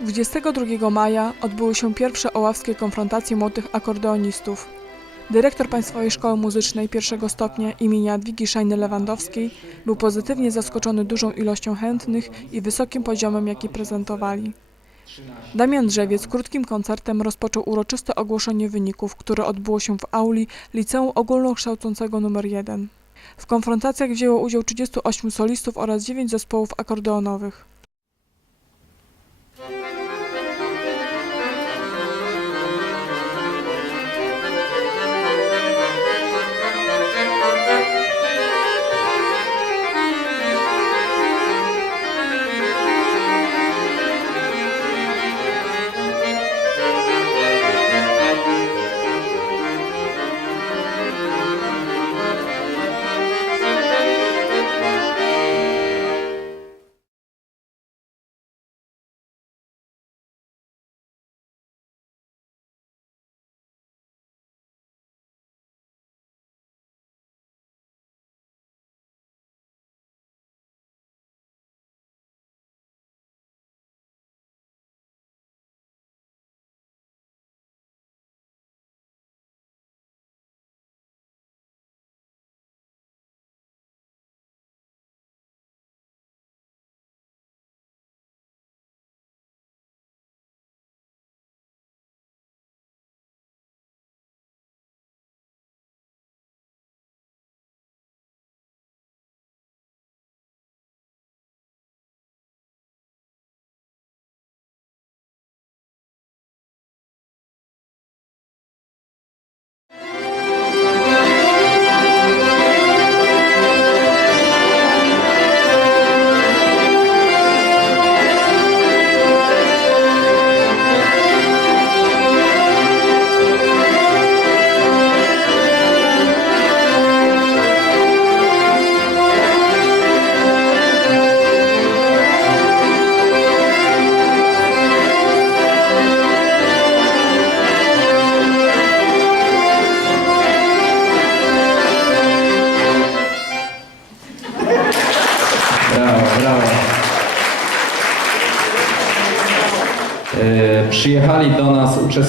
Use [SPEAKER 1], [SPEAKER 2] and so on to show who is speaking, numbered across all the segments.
[SPEAKER 1] 22 maja odbyły się pierwsze oławskie konfrontacje młodych akordeonistów. Dyrektor Państwowej Szkoły Muzycznej pierwszego stopnia imienia Jadwigi Szajny-Lewandowskiej był pozytywnie zaskoczony dużą ilością chętnych i wysokim poziomem, jaki prezentowali. Damian Drzewiec krótkim koncertem rozpoczął uroczyste ogłoszenie wyników, które odbyło się w auli Liceum Ogólnokształcącego nr 1. W konfrontacjach wzięło udział 38 solistów oraz 9 zespołów akordeonowych.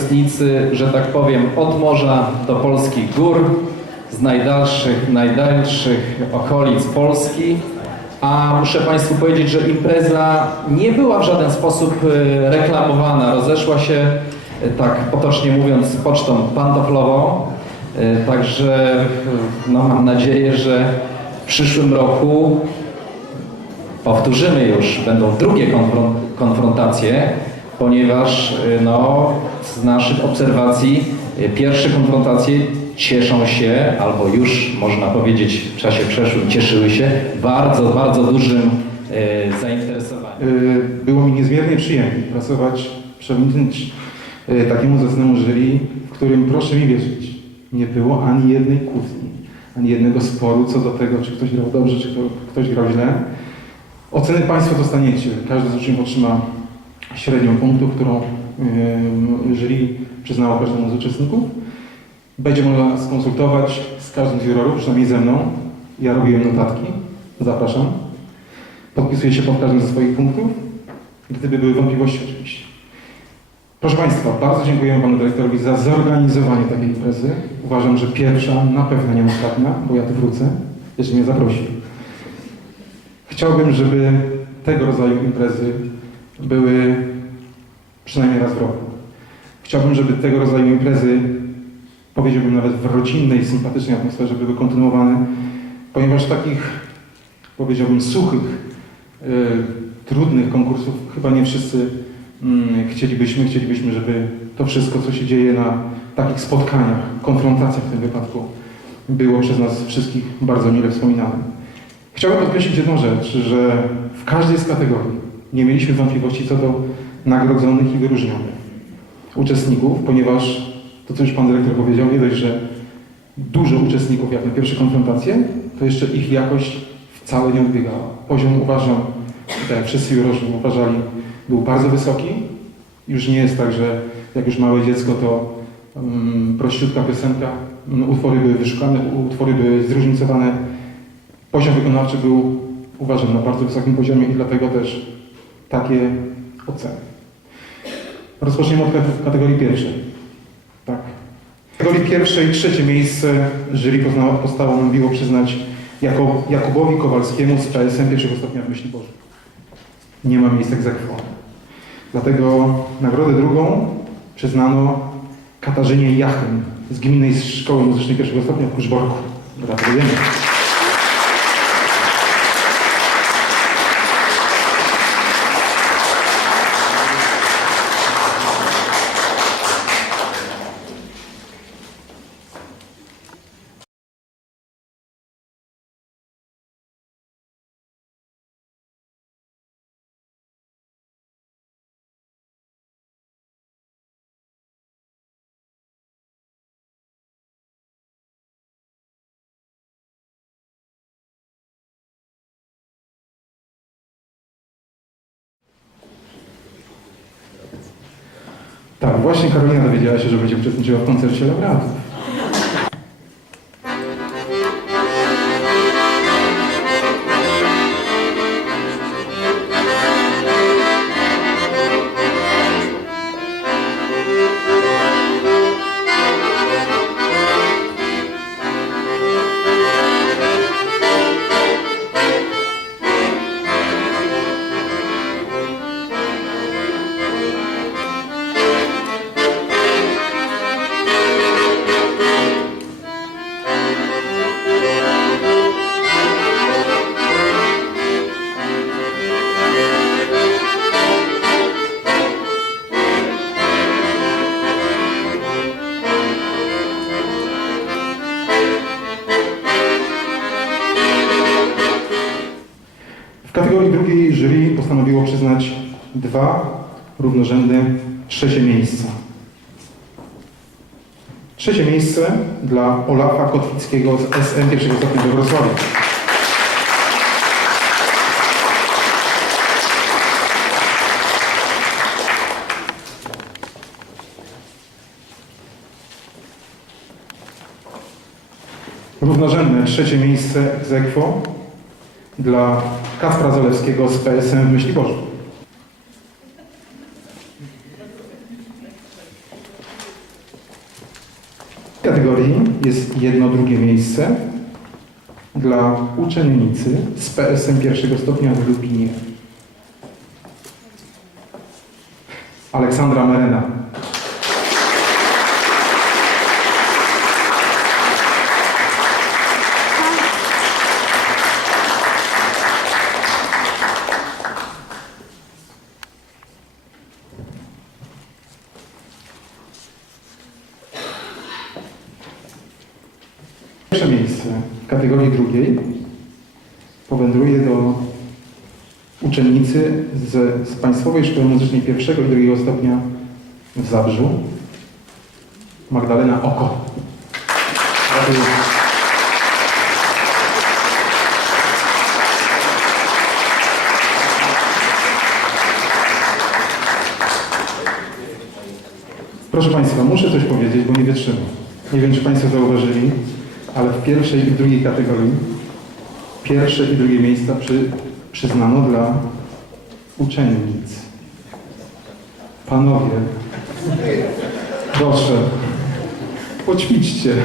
[SPEAKER 2] Uczestnicy, że tak powiem, od morza do polskich gór, z najdalszych, najdalszych okolic Polski. A muszę Państwu powiedzieć, że impreza nie była w żaden sposób e, reklamowana. Rozeszła się, e, tak potocznie mówiąc, pocztą pantoflową. E, Także no, mam nadzieję, że w przyszłym roku powtórzymy już, będą drugie konfron- konfrontacje, ponieważ y, no, z naszych obserwacji y, pierwsze konfrontacje cieszą się, albo już można powiedzieć w czasie przeszłym cieszyły się bardzo, bardzo dużym y, zainteresowaniem.
[SPEAKER 3] Było mi niezmiernie przyjemnie pracować, przewodnicząc y, takiemu zacnemu jury, w którym, proszę mi wierzyć, nie było ani jednej kłótni, ani jednego sporu co do tego, czy ktoś grał dobrze, czy kto, ktoś grał źle. Oceny Państwo dostaniecie. Każdy z uczniów otrzyma średnią punktów, którą y, jury przyznało każdemu z uczestników. Będzie można skonsultować z każdym z jurorów, przynajmniej ze mną. Ja robiłem notatki. Zapraszam. Podpisuję się pod każdym ze swoich punktów, gdyby były wątpliwości oczywiście. Proszę Państwa, bardzo dziękujemy Panu Dyrektorowi za zorganizowanie takiej imprezy. Uważam, że pierwsza, na pewno nie ostatnia, bo ja tu wrócę, jeśli mnie zaprosi. Chciałbym, żeby tego rodzaju imprezy były przynajmniej raz w roku. Chciałbym, żeby tego rodzaju imprezy, powiedziałbym nawet w rodzinnej, sympatycznej atmosferze były kontynuowane, ponieważ takich, powiedziałbym, suchych, y, trudnych konkursów chyba nie wszyscy mm, chcielibyśmy. Chcielibyśmy, żeby to wszystko, co się dzieje na takich spotkaniach, konfrontacjach w tym wypadku, było przez nas wszystkich bardzo mile wspominane. Chciałbym podkreślić jedną rzecz, że w każdej z kategorii nie mieliśmy wątpliwości co do nagrodzonych i wyróżnionych uczestników, ponieważ to, co już Pan Dyrektor powiedział, nie dość, że dużo uczestników jak na pierwsze konfrontacje, to jeszcze ich jakość wcale nie odbiegała. Poziom uważam, tak jak wszyscy jurorzy uważali, był bardzo wysoki. Już nie jest tak, że jak już małe dziecko, to um, prościutka piosenka, um, utwory były wyszukane, utwory były zróżnicowane. Poziom wykonawczy był, uważam, na bardzo wysokim poziomie i dlatego też takie oceny. Rozpoczniemy od kate- kategorii pierwszej. Tak. W kategorii pierwszej trzecie miejsce jury postanowiło przyznać jako Jakubowi Kowalskiemu z PSM pierwszego stopnia w myśli Bożej. Nie ma miejsc egzekwo. Dlatego nagrodę drugą przyznano Katarzynie Jachym z Gminnej Szkoły Muzycznej pierwszego stopnia w Kuszborku. Gratulujemy. Tak, właśnie Karolina dowiedziała się, że będzie uczestniczyła w koncercie laureatów. W kategorii drugiej jury postanowiło przyznać dwa równorzędne trzecie miejsca. Trzecie miejsce dla Olafa Kotwickiego z SM pierwszego stopnia we Wrocławiu. Równorzędne trzecie miejsce ex aequo dla Kacpra Zalewskiego z PSM w Myśli Bożej. W kategorii jest jedno drugie miejsce dla uczennicy z PSM pierwszego stopnia w Lublinie. Aleksandra Merena. Pierwsze miejsce w kategorii drugiej powędruje do uczennicy z, z Państwowej Szkoły Muzycznej pierwszego i drugiego stopnia w Zabrzu, Magdalena Oko. Proszę Państwa, muszę coś powiedzieć, bo nie wytrzymam. Nie wiem, czy Państwo zauważyli, ale w pierwszej i drugiej kategorii pierwsze i drugie miejsca przy, przyznano dla uczennic. Panowie, proszę, poćwiczcie.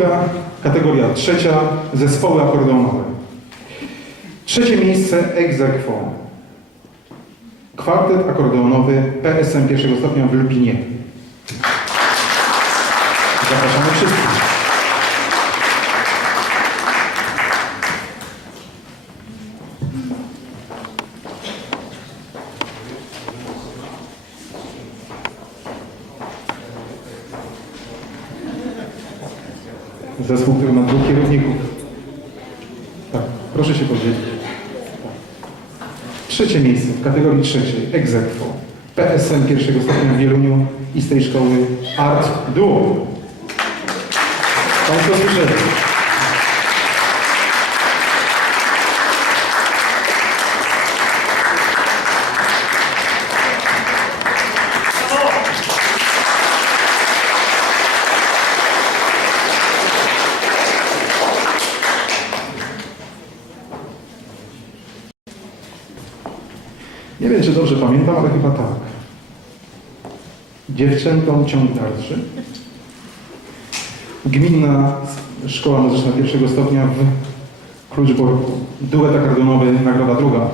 [SPEAKER 3] Druga. Kategoria trzecia, zespoły akordeonowe. Trzecie miejsce ex kwartet akordeonowy PSM pierwszego stopnia w Lublinie. Zapraszamy wszystkich. Zespół, który ma dwóch kierowników. Tak, proszę się podzielić. Trzecie miejsce w kategorii trzeciej, aequo. PSM pierwszego stopnia w Wieluniu i z tej szkoły Art Duo. Państwo słyszeli. Wiem, czy dobrze pamiętam, ale chyba tak. Dziewczętom ciąg dalszy. Gminna Szkoła Muzyczna pierwszego stopnia w Kluczborku. Duet akordeonowy, nagroda druga.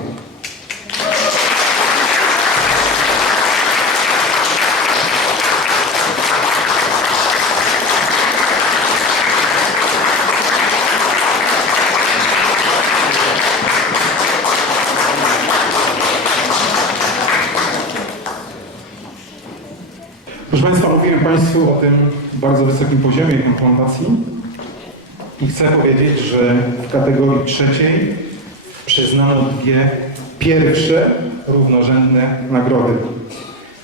[SPEAKER 3] Proszę Państwa, mówiłem Państwu o tym bardzo wysokim poziomie konfrontacji i chcę powiedzieć, że w kategorii trzeciej przyznano dwie pierwsze równorzędne nagrody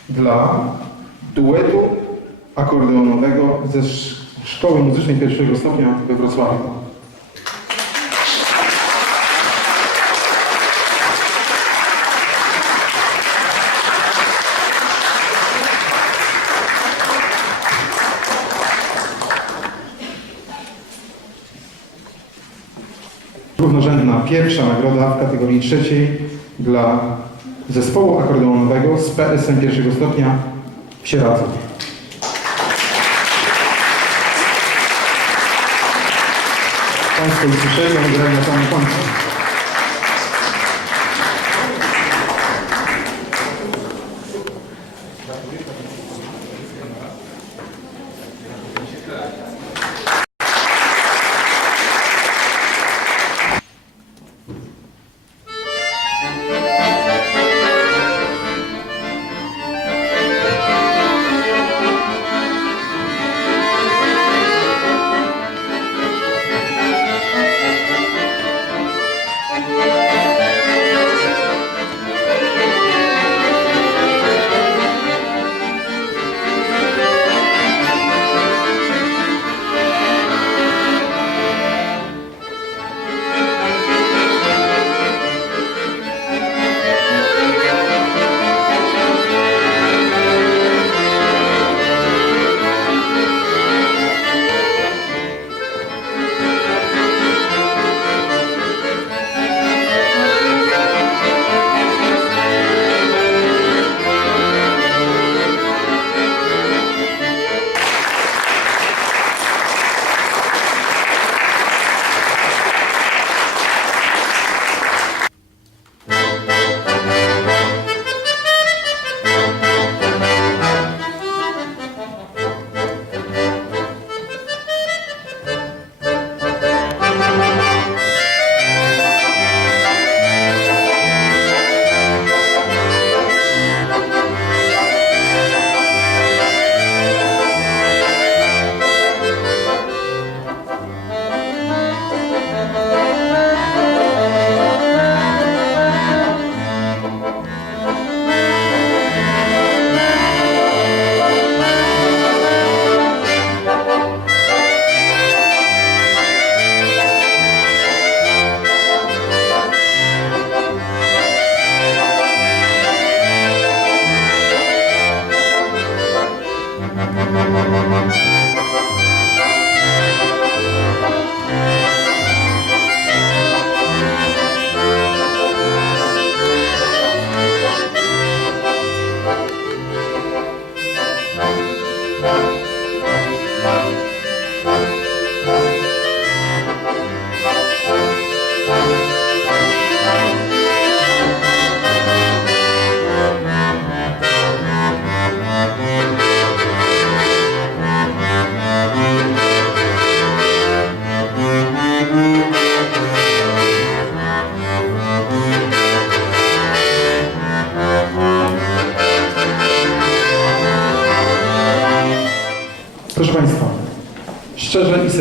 [SPEAKER 3] dla duetu akordeonowego ze Sz- Szkoły Muzycznej pierwszego stopnia we Wrocławiu. Pierwsza nagroda w kategorii trzeciej dla zespołu akordeonowego z PSM pierwszego stopnia w Sieradzu. Państwo już słyszeli, oni grają na samym końcu.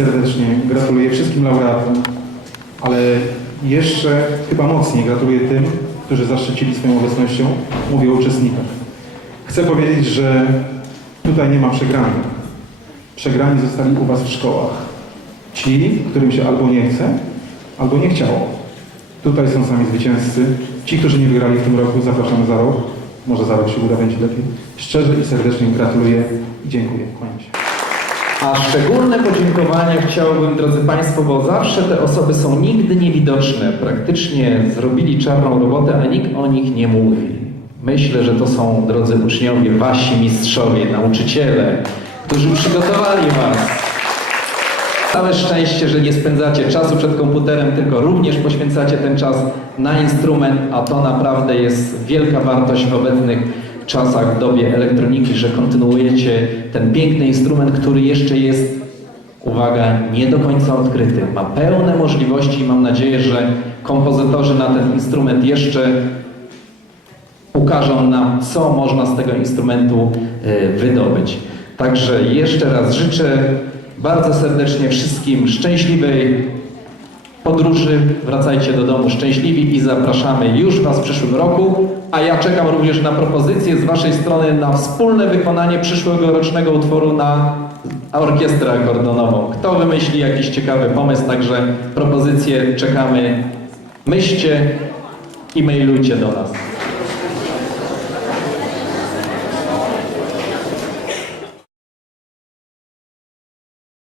[SPEAKER 3] Serdecznie gratuluję wszystkim laureatom, ale jeszcze chyba mocniej gratuluję tym, którzy zaszczycili swoją obecnością. Mówię o uczestnikach. Chcę powiedzieć, że tutaj nie ma przegranych. Przegrani zostali u Was w szkołach. Ci, którym się albo nie chce, albo nie chciało. Tutaj są sami zwycięzcy. Ci, którzy nie wygrali w tym roku, zapraszamy za rok. Może za rok się uda, będzie lepiej. Szczerze i serdecznie gratuluję i dziękuję. Kłaniam się.
[SPEAKER 2] A szczególne podziękowania chciałbym, drodzy Państwo, bo zawsze te osoby są nigdy niewidoczne. Praktycznie zrobili czarną robotę, a nikt o nich nie mówi. Myślę, że to są, drodzy uczniowie, Wasi mistrzowie, nauczyciele, którzy przygotowali Was. Całe szczęście, że nie spędzacie czasu przed komputerem, tylko również poświęcacie ten czas na instrument, a to naprawdę jest wielka wartość w obecnych czasach, w dobie elektroniki, że kontynuujecie ten piękny instrument, który jeszcze jest, uwaga, nie do końca odkryty. Ma pełne możliwości i mam nadzieję, że kompozytorzy na ten instrument jeszcze ukażą nam, co można z tego instrumentu e, wydobyć. Także jeszcze raz życzę bardzo serdecznie wszystkim szczęśliwej podróży. Wracajcie do domu szczęśliwi i zapraszamy już Was w przyszłym roku. A ja czekam również na propozycje z Waszej strony na wspólne wykonanie przyszłego rocznego utworu na orkiestrę akordonową. Kto wymyśli jakiś ciekawy pomysł, także propozycje czekamy. Myślcie i mailujcie do nas.